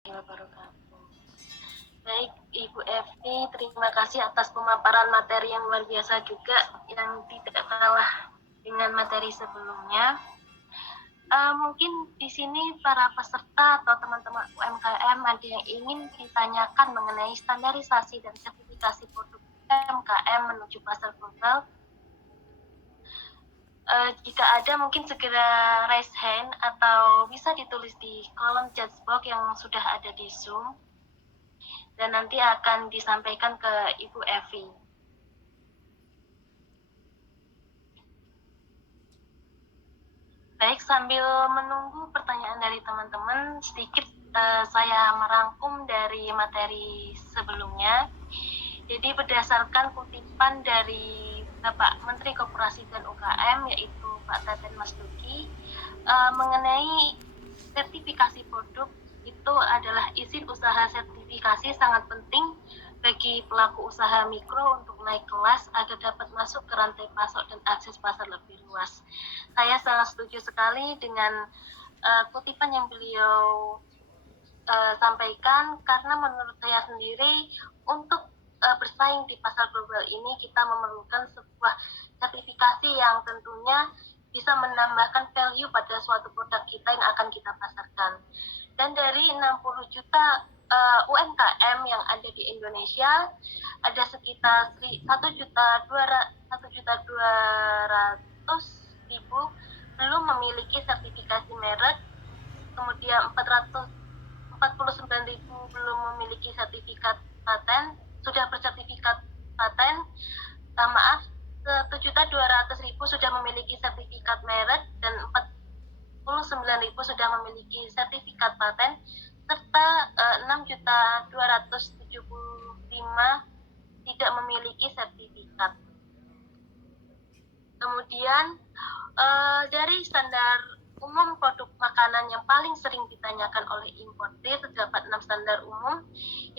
Wabarakatuh. Baik, Ibu Evi, terima kasih atas pemaparan materi yang luar biasa juga, yang tidak kalah dengan materi sebelumnya. Mungkin di sini para peserta atau teman-teman UMKM ada yang ingin ditanyakan mengenai standarisasi dan sertifikasi produk UMKM menuju pasar global. Jika ada, mungkin segera raise hand atau bisa ditulis di kolom chat box yang sudah ada di Zoom dan nanti akan disampaikan ke Ibu Evi. Baik, sambil menunggu pertanyaan dari teman-teman, sedikit saya merangkum dari materi sebelumnya. Jadi berdasarkan kutipan dari Bapak Menteri Koperasi dan UKM, yaitu Pak Teten Mas Duki, mengenai sertifikasi produk itu adalah izin usaha. Sertifikasi sangat penting bagi pelaku usaha mikro untuk naik kelas agar dapat masuk ke rantai pasok dan akses pasar lebih luas. Saya sangat setuju sekali dengan kutipan yang beliau sampaikan, karena menurut saya sendiri untuk bersaing di pasar global ini kita memerlukan sebuah sertifikasi yang tentunya bisa menambahkan value pada suatu produk kita yang akan kita pasarkan. Dan dari 60 juta UMKM yang ada di Indonesia, ada sekitar 1.200.000 belum memiliki sertifikasi merek, kemudian 449.000 belum memiliki sertifikat paten, sudah bersertifikat paten, 7.200.000 sudah memiliki sertifikat merek, dan 49.000 sudah memiliki sertifikat paten, serta 6.275 tidak memiliki sertifikat. Kemudian dari standar umum produk makanan yang paling sering ditanyakan oleh importir, terdapat 6 standar umum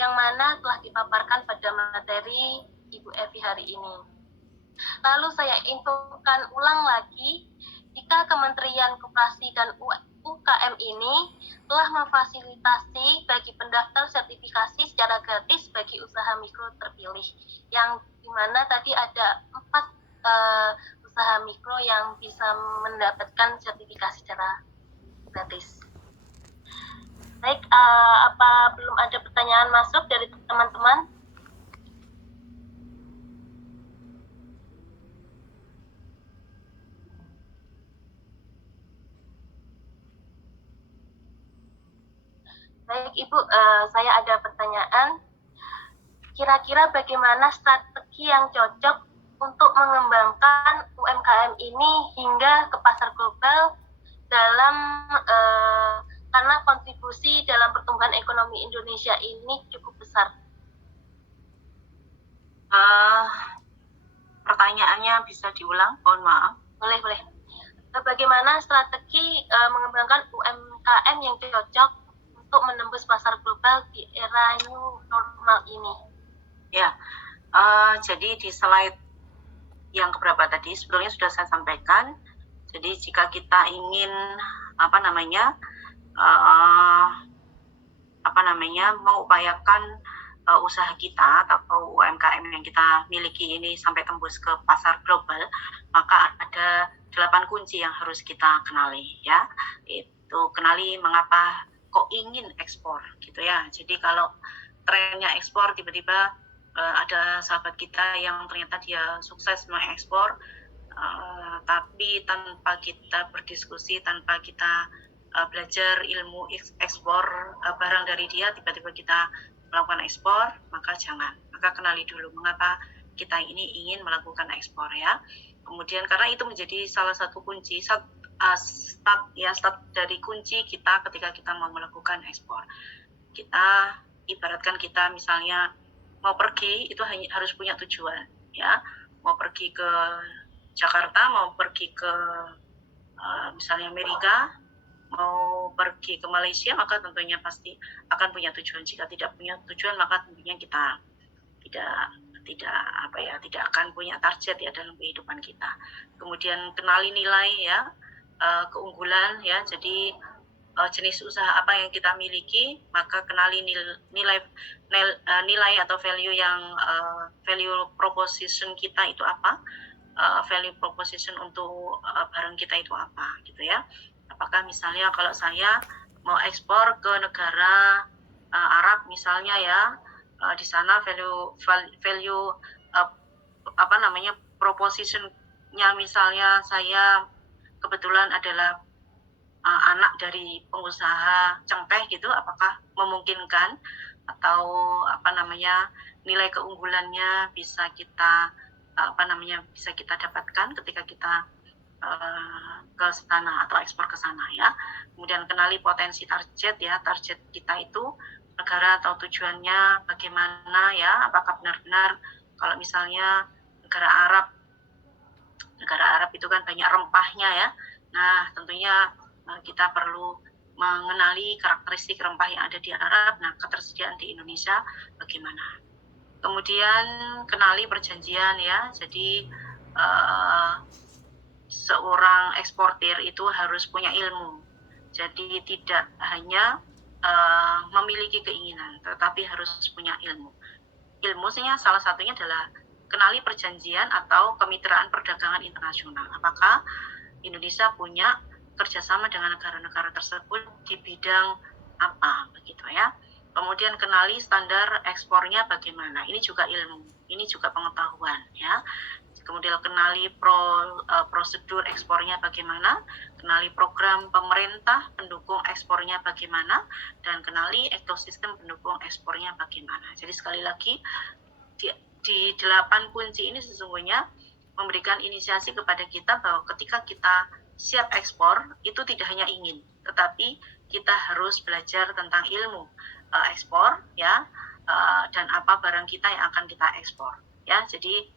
yang mana telah dipaparkan pada materi Ibu Evi hari ini. Lalu saya infokan ulang lagi, jika Kementerian Koperasi dan UKM ini telah memfasilitasi bagi pendaftar sertifikasi secara gratis bagi usaha mikro terpilih, yang dimana tadi ada 4 usaha mikro yang bisa mendapatkan sertifikasi secara gratis. Baik, apa belum ada pertanyaan masuk dari teman-teman? Baik, Ibu, saya ada pertanyaan. Kira-kira bagaimana strategi yang cocok untuk mengembangkan UMKM ini hingga ke pasar global dalam karena kontribusi dalam pertumbuhan ekonomi Indonesia ini cukup besar? Pertanyaannya bisa diulang, mohon maaf. Boleh. Bagaimana strategi mengembangkan UMKM yang cocok untuk menembus pasar global di era new normal ini? Ya, jadi di slide yang keberapa tadi sebetulnya sudah saya sampaikan. Jadi jika kita ingin mengupayakan usaha kita atau UMKM yang kita miliki ini sampai tembus ke pasar global, maka ada 8 kunci yang harus kita kenali, ya. Itu kenali mengapa kok ingin ekspor gitu ya. Jadi kalau trennya ekspor, tiba-tiba ada sahabat kita yang ternyata dia sukses mengekspor, tapi tanpa kita berdiskusi, tanpa kita belajar ilmu ekspor barang dari dia, tiba-tiba kita melakukan ekspor, maka jangan. Maka kenali dulu mengapa kita ini ingin melakukan ekspor, ya. Kemudian karena itu menjadi salah satu kunci start dari kunci kita ketika kita mau melakukan ekspor. Kita ibaratkan kita misalnya mau pergi, itu harus punya tujuan, ya. Mau pergi ke Jakarta, mau pergi ke misalnya Amerika, mau pergi ke Malaysia, maka tentunya pasti akan punya tujuan. Jika tidak punya tujuan, maka tentunya kita tidak akan punya target ya dalam kehidupan kita. Kemudian kenali nilai, ya, keunggulan, ya. Jadi jenis usaha apa yang kita miliki, maka kenali nilai atau value yang value proposition kita itu apa, value proposition untuk barang kita itu apa gitu ya. Apakah misalnya kalau saya mau ekspor ke negara Arab misalnya ya, di sana value apa namanya propositionnya, misalnya saya kebetulan adalah anak dari pengusaha cengkeh gitu, apakah memungkinkan atau apa namanya nilai keunggulannya bisa kita bisa kita dapatkan ketika kita ke sana atau ekspor ke sana ya. Kemudian kenali potensi target ya, target kita itu negara atau tujuannya bagaimana ya, apakah benar-benar kalau misalnya negara Arab itu kan banyak rempahnya ya. Nah, tentunya kita perlu mengenali karakteristik rempah yang ada di Arab. Nah, ketersediaan di Indonesia bagaimana. Kemudian kenali perjanjian ya. Jadi seorang eksportir itu harus punya ilmu. Jadi tidak hanya memiliki keinginan, tetapi harus punya ilmu. Ilmunya salah satunya adalah kenali perjanjian atau kemitraan perdagangan internasional. Apakah Indonesia punya kerjasama dengan negara-negara tersebut di bidang apa, begitu ya. Kemudian kenali standar ekspornya bagaimana. Ini juga ilmu, ini juga pengetahuan ya. Kemudian kenali prosedur ekspornya bagaimana, kenali program pemerintah pendukung ekspornya bagaimana, dan kenali ekosistem pendukung ekspornya bagaimana. Jadi sekali lagi di 8 kunci ini sesungguhnya memberikan inisiasi kepada kita bahwa ketika kita siap ekspor itu tidak hanya ingin, tetapi kita harus belajar tentang ilmu ekspor ya, dan apa barang kita yang akan kita ekspor ya. Jadi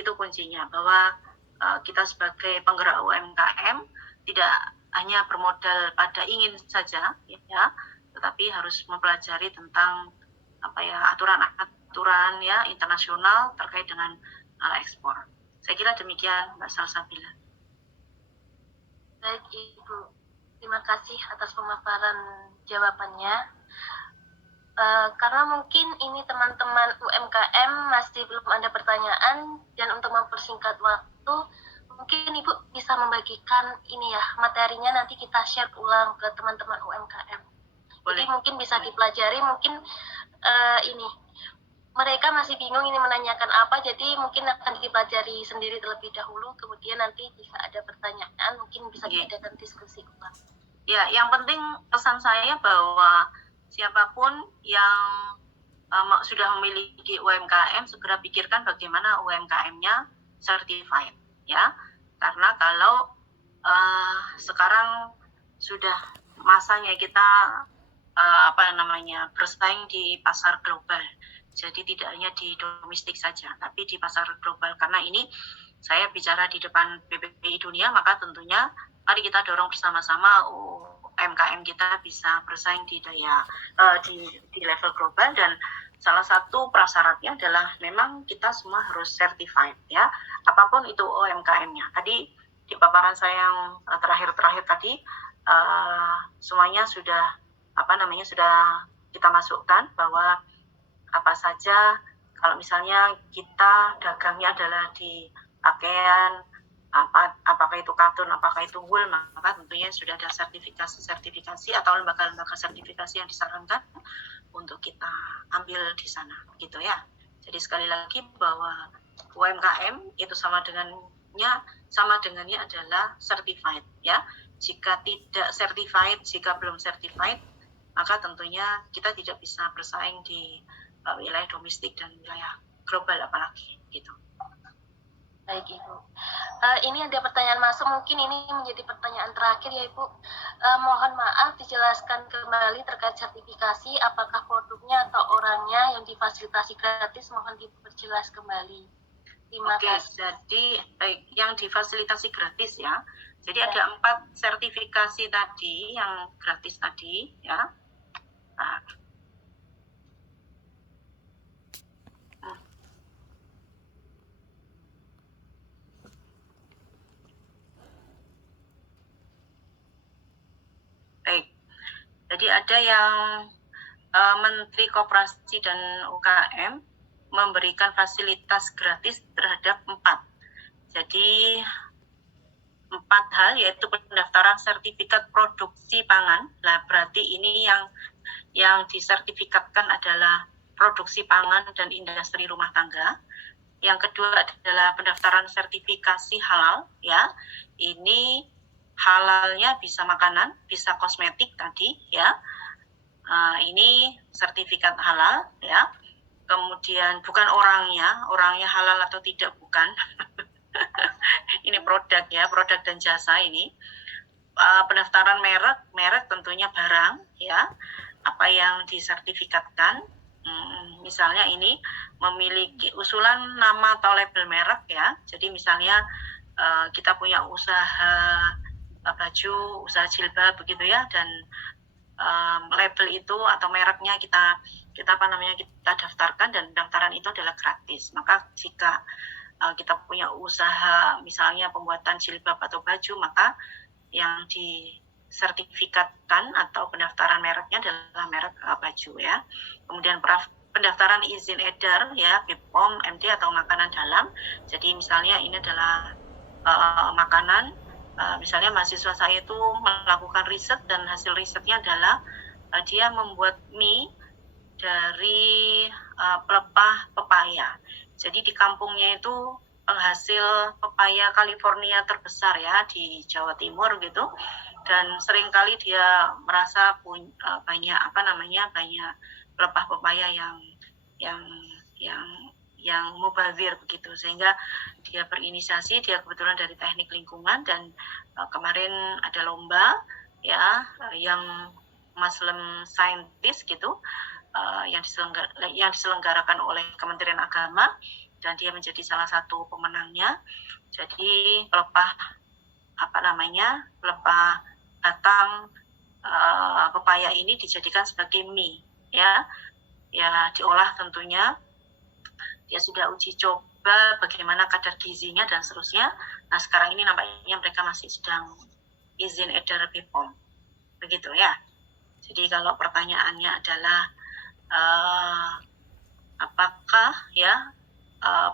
itu kuncinya, bahwa kita sebagai penggerak UMKM tidak hanya bermodal pada ingin saja ya, tetapi harus mempelajari tentang aturan ya internasional terkait dengan ekspor. Saya kira demikian, Mbak Salsabila. Baik Ibu, terima kasih atas pemaparan jawabannya. Karena mungkin ini teman-teman UMKM masih belum ada pertanyaan, dan untuk mempersingkat waktu, mungkin Ibu bisa membagikan ini ya, materinya nanti kita share ulang ke teman-teman UMKM. Boleh. Jadi mungkin bisa dipelajari, mungkin ini mereka masih bingung ini menanyakan apa, jadi mungkin akan dipelajari sendiri terlebih dahulu, kemudian nanti jika ada pertanyaan mungkin bisa diadakan diskusi ulang. Ya, yang penting pesan saya bahwa siapapun yang sudah memiliki UMKM, segera pikirkan bagaimana UMKM-nya certified ya. Karena kalau sekarang sudah masanya kita bersaing di pasar global. Jadi tidak hanya di domestik saja, tapi di pasar global. Karena ini saya bicara di depan BPI Dunia, maka tentunya mari kita dorong bersama-sama UMKM kita bisa bersaing di level global. Dan salah satu prasyaratnya adalah memang kita semua harus certified ya, apapun itu UMKM-nya. Tadi di paparan saya yang terakhir tadi semuanya sudah sudah kita masukkan bahwa apa saja, kalau misalnya kita dagangnya adalah di pakaian, apakah itu katun, apakah itu wool, maka tentunya sudah ada sertifikasi atau lembaga-lembaga sertifikasi yang disarankan untuk kita ambil di sana, gitu ya. Jadi sekali lagi bahwa UMKM itu sama dengannya adalah certified ya. Jika tidak certified, jika belum certified, maka tentunya kita tidak bisa bersaing di wilayah domestik dan wilayah global apalagi gitu. Baik Ibu, ini ada pertanyaan masuk, mungkin ini menjadi pertanyaan terakhir ya Ibu. Mohon maaf dijelaskan kembali terkait sertifikasi, apakah produknya atau orangnya yang difasilitasi gratis, mohon diperjelas kembali. Terima kasih. Jadi yang difasilitasi gratis ya. Jadi ada 4 sertifikasi tadi yang gratis tadi ya. Nah. Baik, Jadi ada yang Menteri Koperasi dan UKM memberikan fasilitas gratis terhadap 4. Jadi 4 hal, yaitu pendaftaran sertifikat produksi pangan. Nah, berarti ini yang disertifikatkan adalah produksi pangan dan industri rumah tangga. Yang kedua adalah pendaftaran sertifikasi halal, ya. Ini halalnya bisa makanan, bisa kosmetik tadi, ya. Ini sertifikat halal, ya. Kemudian bukan orangnya halal atau tidak bukan. Ini produk, ya, produk dan jasa ini. Pendaftaran merek tentunya barang, ya, apa yang disertifikatkan. Misalnya ini memiliki usulan nama atau label merek, ya. Jadi misalnya kita punya usaha baju, usaha jilbab begitu, ya, dan label itu atau mereknya kita daftarkan, dan pendaftaran itu adalah gratis. Maka jika kita punya usaha misalnya pembuatan jilbab atau baju, maka yang disertifikatkan atau pendaftaran mereknya adalah merek baju, ya. Kemudian pendaftaran izin edar, ya, BPOM, MD atau makanan dalam. Jadi misalnya ini adalah makanan. Misalnya mahasiswa saya itu melakukan riset, dan hasil risetnya adalah dia membuat mie dari pelepah pepaya. Jadi di kampungnya itu penghasil pepaya California terbesar, ya, di Jawa Timur gitu, dan seringkali dia merasa banyak banyak pelepah pepaya yang mubazir begitu, sehingga dia berinisiasi, dia kebetulan dari teknik lingkungan, dan kemarin ada lomba, ya, yang Muslim Scientist gitu, yang diselenggarakan oleh Kementerian Agama, dan dia menjadi salah satu pemenangnya. Jadi pelepah batang pepaya ini dijadikan sebagai mie, ya, diolah tentunya. Dia sudah uji coba bagaimana kadar gizinya dan seterusnya. Nah, sekarang ini nampaknya mereka masih sedang izin edar BPOM. Begitu, ya. Jadi kalau pertanyaannya adalah apakah, ya,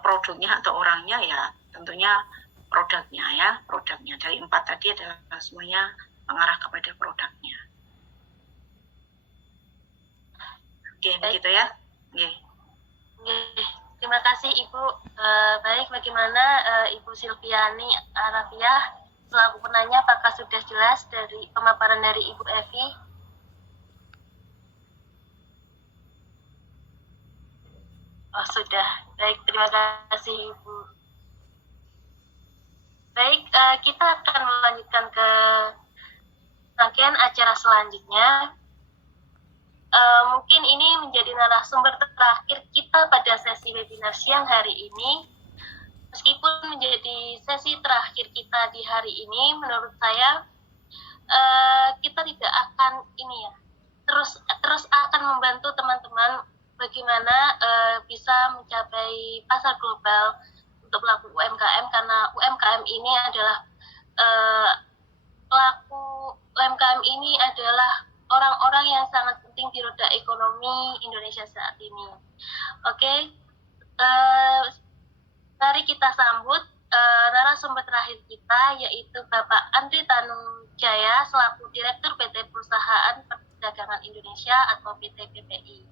produknya atau orangnya, ya, tentunya produknya, ya, produknya. Dari 4 tadi adalah semuanya mengarah kepada produknya. Oke, begitu, ya. Oke. Terima kasih Ibu. Baik, bagaimana Ibu Silviani Arafiah selaku penanya, apakah sudah jelas dari pemaparan dari Ibu Evi? Oh, sudah. Baik, terima kasih Ibu. Baik, kita akan melanjutkan ke rangkaian acara selanjutnya. Mungkin ini menjadi narasumber terakhir kita pada sesi webinar siang hari ini. Meskipun menjadi sesi terakhir kita di hari ini, menurut saya kita tidak akan terus akan membantu teman-teman bagaimana bisa mencapai pasar global untuk pelaku UMKM, karena UMKM ini adalah pelaku UMKM ini adalah orang-orang yang sangat penting di roda ekonomi Indonesia saat ini. Oke, mari kita sambut narasumber terakhir kita, yaitu Bapak Andri Tanujaya selaku Direktur PT Perusahaan Perdagangan Indonesia atau PT PPI.